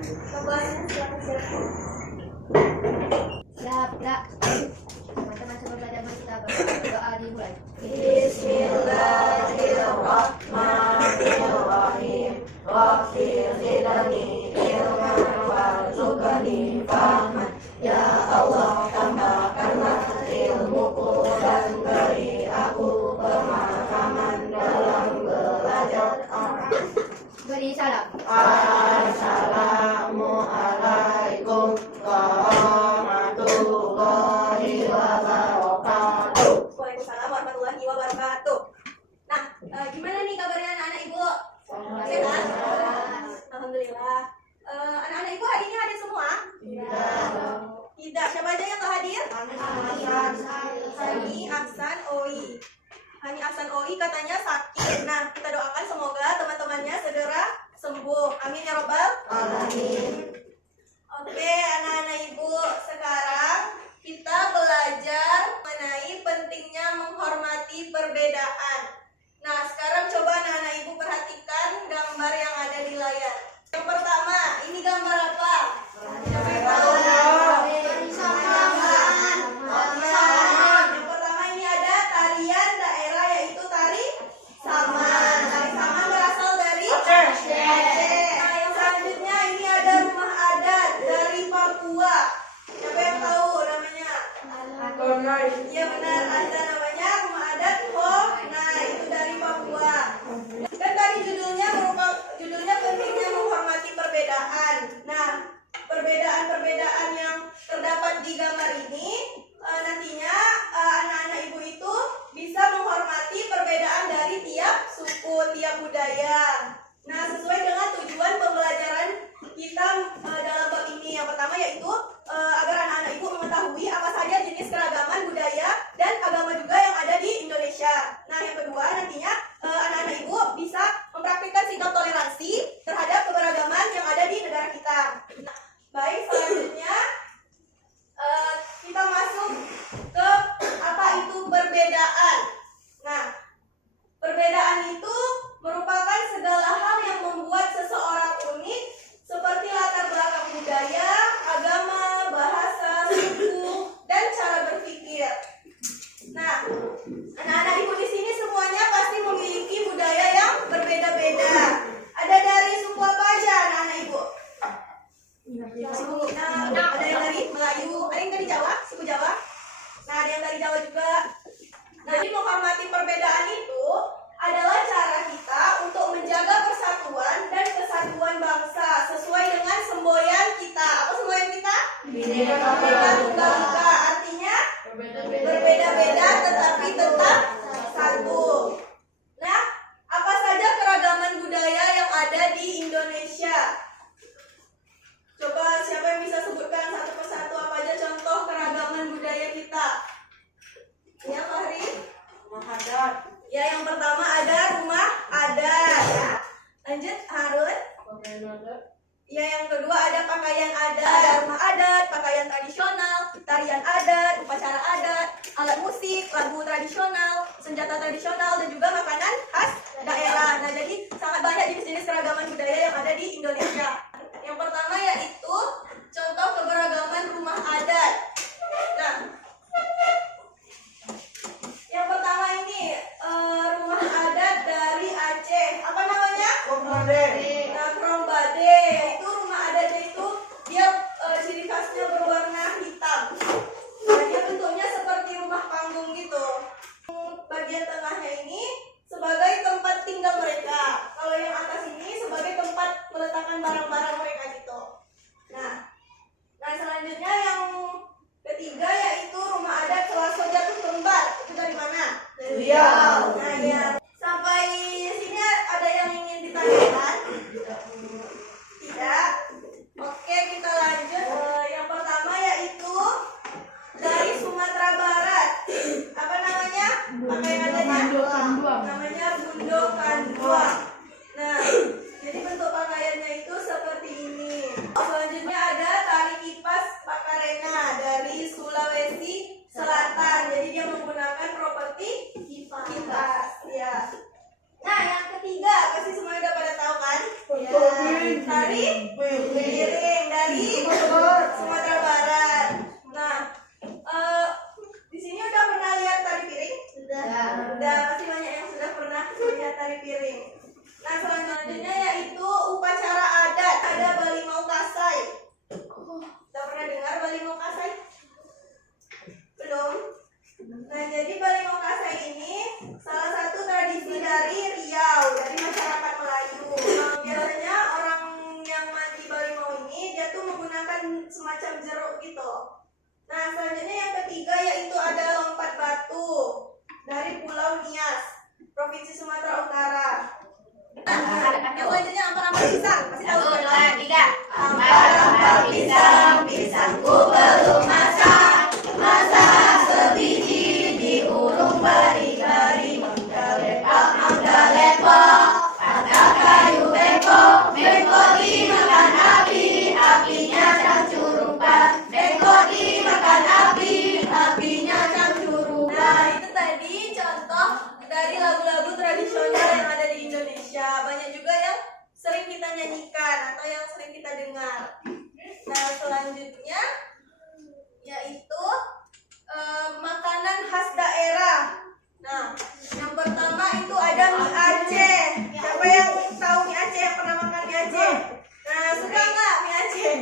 Pembahasannya silakan. Siap, Kak. Teman-teman coba belajar kita berdoa dimulai. Bismillahirrahmanirrahim. Waghfirli ilman warzuqni fahman. Ya Allah, tambahkanlah ilmuku dan beri aku pemahaman dalam belajar. Beri salam. Assalamualaikum warahmatullahi wabarakatuh. Waalaikumsalam warahmatullahi wabarakatuh. Nah, gimana nih kabarnya anak-anak ibu? Sehat? Alhamdulillah. Anak-anak ibu hari ini hadir semua? Tidak. Siapa aja yang nggak hadir? Hani, Aksan, Oi. Hani, Aksan, Oi katanya sakit. Nah, kita doakan semoga teman-temannya segera sembuh. Amin ya robbal alamin. Oke, anak-anak ibu, sekarang kita belajar mengenai pentingnya menghormati perbedaan. Nah, sekarang coba anak-anak ibu perhatikan gambar yang ada di layar. Yang pertama, ini gambar apa? Siapa yang tahu? Yang pertama ini ada tarian daerah yaitu tari saman. Tari saman berasal dari Aceh. Nah, yang selanjutnya ini ada rumah adat dari Papua. Siapa yang tahu namanya? Iya benar, ada namanya rumah adat Honai, itu dari Papua. Dan tadi judulnya pentingnya menghormati perbedaan. Nah, perbedaan-perbedaan yang terdapat di gambar ini nantinya anak-anak ibu itu bisa menghormati perbedaan dari tiap suku, tiap budaya. Nah, sesuai dengan tujuan pembelajaran kita dalam bab ini. Yang pertama yaitu agar anak-anak ibu mengetahui apa saja jenis keragaman budaya dan agama juga yang ada di Indonesia. Nah, yang kedua nantinya anak-anak ibu bisa mempraktikkan sikap toleransi terhadap keberagaman yang ada di negara kita. Nah, baik, selanjutnya kita masuk ke apa itu perbedaan. Nah, perbedaan itu merupakan segala hal yang membuat seseorang unik seperti latar belakang budaya, agama, bahasa, suku, dan cara berpikir. Nah, anak-anak ibu di sini semuanya pasti memiliki budaya yang berbeda-beda. Ada dari suku apa aja anak-anak ibu? Suku Minang, ada yang dari Melayu, ada yang dari Jawa, suku Jawa. Nah, ada yang dari Jawa juga. Nah, jadi menghormati perbedaan itu adalah cara kita untuk menjaga persatuan dan kesatuan bangsa sesuai dengan semboyan kita. Apa semboyan kita? Bineka Tunggal Ika. Artinya berbeda-beda tetapi tetap satu. Nah, apa saja keragaman budaya yang ada di Indonesia? Coba siapa yang bisa sebutkan satu persatu apa aja contoh keragaman budaya kita? Ya, Fahri? Rumah adat. Ya, yang pertama ada rumah adat. Lanjut, Harun. Pakaian adat. Ya, yang kedua ada pakaian adat. Ada rumah adat, pakaian tradisional, tarian adat, upacara adat, alat musik, lagu tradisional, senjata tradisional, dan juga makanan khas daerah. Nah, jadi sangat banyak jenis-jenis keragaman budaya yang ada di Indonesia. Yang pertama yaitu contoh keberagaman rumah adat. Nah, yang pertama ini rumah adat dari Aceh. Apa namanya? Krombade. Nah, Krombade yaitu rumah adatnya itu dia ciri khasnya berwarna hitam. Nah, dia bentuknya seperti rumah panggung gitu. Bagian tengahnya ini sebagai tempat tinggal mereka. Kalau yang atas ini sebagai tempat meletakkan barang-barang mereka gitu. Nah, selanjutnya yang ketiga yaitu rumah adat Selaso Jatuh Kembar. Itu dari mana? Dari Riau. Nah, ya. Sampai sini ada yang ingin ditanyakan? Tidak. Oke, kita lanjut. Yang pertama yaitu dari Sumatera Barat. Apa namanya? Pakaian adatnya? Namanya Bundo Kanduang. Nah, jadi bentuk pakaiannya itu seperti ini. Selanjutnya ada tari kipas Pakarena dari Sulawesi Selatan. Jadi dia menggunakan properti kipas. Ya. Nah, yang ketiga pasti semuanya udah pada tahu kan? Ya. Tari piring dari Sumatera Barat. Nah, di sini udah pernah lihat tari piring? Udah, pasti banyak yang sudah pernah melihat tari piring. Nah, selanjutnya yaitu upacara adat. Ada Balimau Kasai. Udah pernah dengar Balimau Kasai? Belum? Nah, jadi Balimau Kasai ini salah satu tradisi dari Riau, dari masyarakat Melayu. Biasanya orang yang mandi Balimau ini dia tuh menggunakan semacam jeruk gitu. Nah, selanjutnya yang ketiga yaitu ada lompat batu dari Pulau Nias, Provinsi Sumatera Utara. Nah, yang selanjutnya ampar-ampar pisang, pasti tahu kan? Ampar-ampar pisang, pisangku belum masak, masak sebiji diulung bari-bari, mangga lepok, ada kayu bengkok, bengkok dimakan api, apinya cangcurupan, bengkok dimakan api, apinya cangcurupan. Nah, itu tadi contoh dari lagu-lagu tradisional yang ada di Indonesia. Banyak juga yang sering kita nyanyikan atau yang sering kita dengar. Nah, selanjutnya yaitu makanan khas daerah. Nah, yang pertama itu ada mie Aceh. Siapa yang tahu mie Aceh, yang pernah makan mie Aceh? Nah, suka nggak mie Aceh?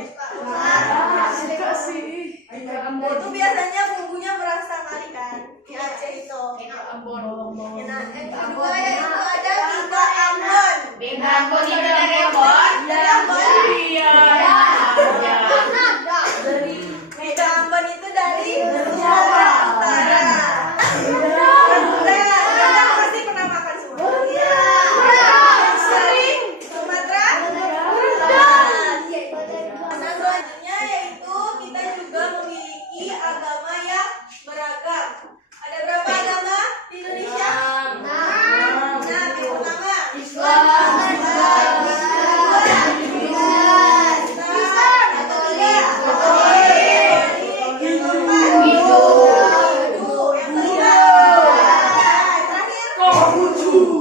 Suka sih. Itu biasanya bumbunya berasa kali kan? Mie Aceh itu. Nah, yang kedua yaitu ada bika Ambon. Bika Ambon itu dari Ambon? Dari Ambon. Iya. Bika Ambon itu dari Sumatera Utara. Rendang pasti pernah makan semua. Yang sering Sumatera Barat. Nah, selanjutnya yaitu kita juga memiliki agama yang beragam. Ada berapa agama di Indonesia? Nah, yang pertama Islam.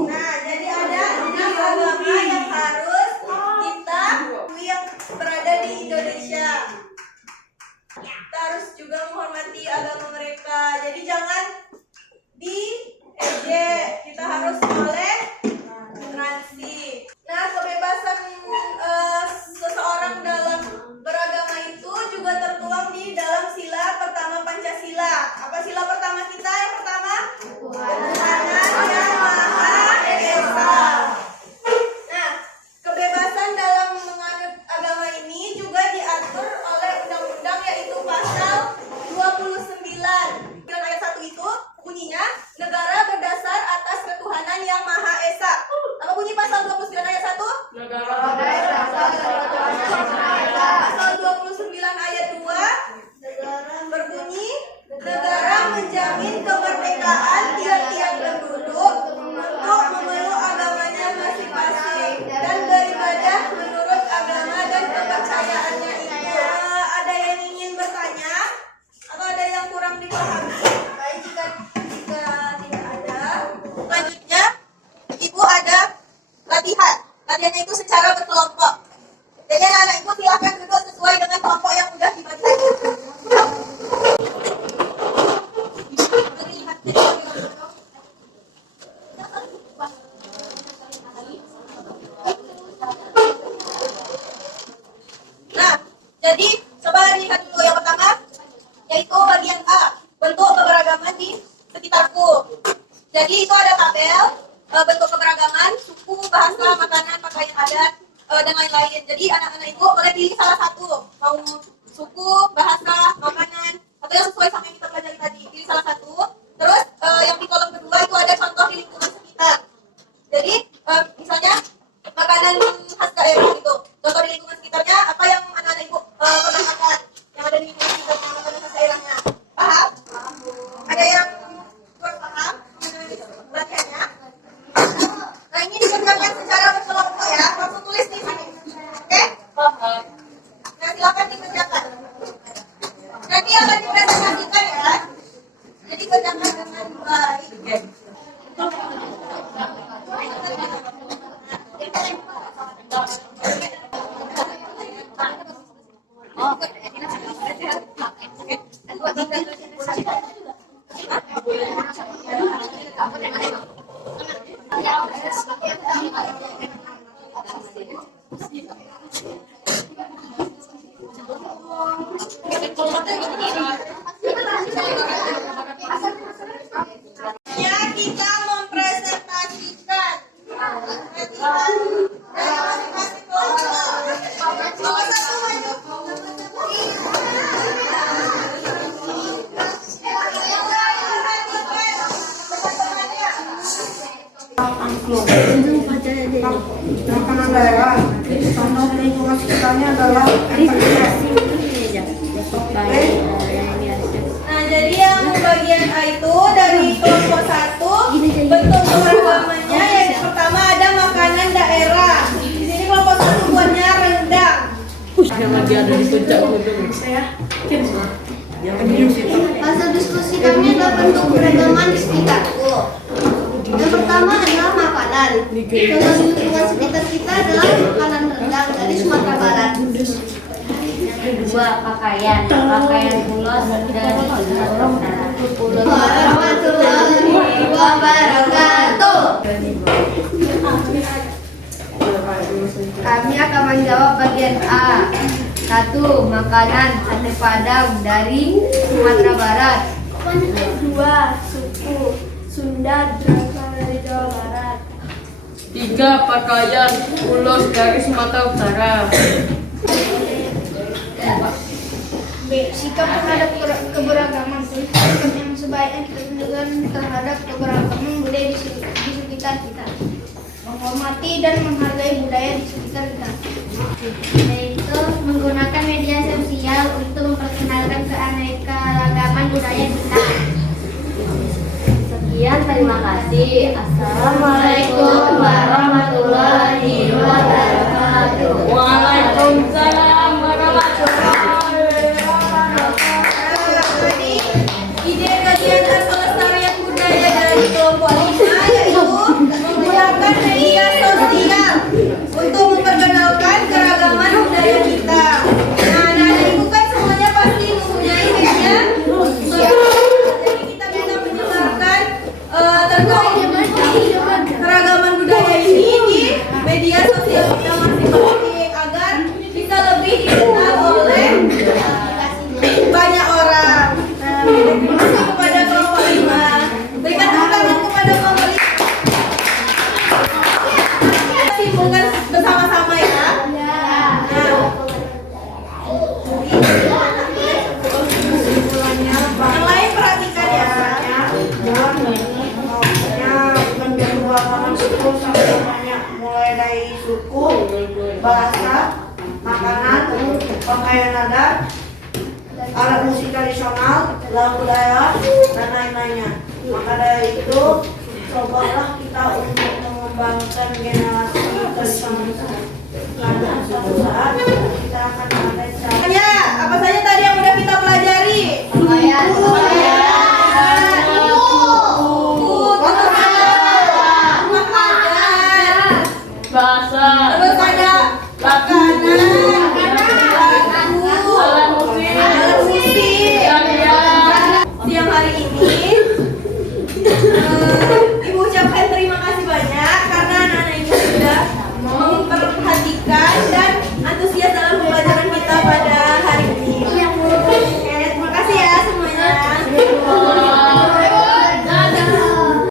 Nah, jadi ada 6 agama yang harus kita akui yang berada di Indonesia. Kita harus juga menghormati agama mereka. Jadi jangan diejek. Kita harus toleransi. Nah, kebebasan seseorang dalam beragama itu juga tertuang di dalam sila pertama Pancasila. Apa sila pertama kita? Yang pertama, Ketuhanan Yang Maha Esa. Nah, kebebasan dalam menganut agama ini juga diatur oleh undang-undang yaitu pasal 29. Dan ayat 1 itu maklum. Makanan daerah. Contoh lingkungan sekitarnya adalah MPS. Nah, jadi yang bagian A itu dari kelompok 1 bentuk keragamannya yang pertama ada makanan daerah. Di sini kelompok 1 buatnya rendang. Yang lagi ada di puncak gunung. Hasil diskusi kami adalah bentuk keragaman di sekitarku. Yang pertama adalah makanan. Contoh di lingkungan sekitar kita adalah makanan rendang dari Sumatera Barat. Kedua, pakaian ulos dari Sumatera Utara. Warahmatullahi wabarakatuh. Kami akan menjawab bagian A. 1. Makanan sate padang dari Sumatera Barat. 2. Suku Sunda berasal dari Jawa Barat. 3. Pakaian ulos dari Sumatera Utara. B. Sikap terhadap keberagaman. Sikap yang sebaiknya kita tunjukkan terhadap keberagaman budaya di sekitar kita. Menghormati dan menghargai budaya di sekitar kita. Yaitu menggunakan media sosial untuk memperkenalkan keanekaragaman budaya kita. Sekian, terima kasih. Assalamualaikum warahmatullahi wabarakatuh. Waalaikumsalam warahmatullahi Jadi ide kegiatan pelestarian budaya dari kelompok 5 yaitu menggunakan media sosial untuk memperkenalkan keragaman budaya kita. Nah, anak-anak ibu kan semuanya pasti mempunyai media sosial. Jadi kita bisa menyebarkan terkait keragaman budaya ini di media sosial kita masing-masing agar bisa lebih dikenal oleh banyak orang. Nah, terima kasih kepada kelompok 5. Berikan tepuk tangan kepada kelompok 5. Kita simpulkan bersama-sama ya. Yang lain perhatikan ya. Mulai dari suku, bahasa, makanan, pakaian adat, alat musik tradisional, lagu daerah, dan lain-lainnya. Maka dari itu, cobalah kita untuk mengembangkan generasi bersama. Karena suatu saat kita akan